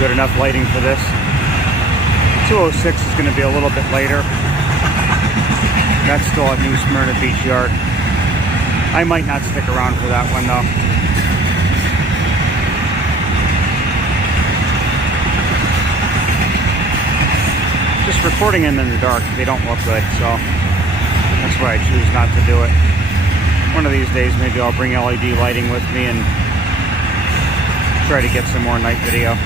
good enough lighting for this. 206 is going to be a little bit later. That's still at New Smyrna Beach Yard. I might not stick around for that one though. Just recording them in the dark, they don't look good, so that's why I choose not to do it. One of these days maybe I'll bring LED lighting with me and try to get some more night video.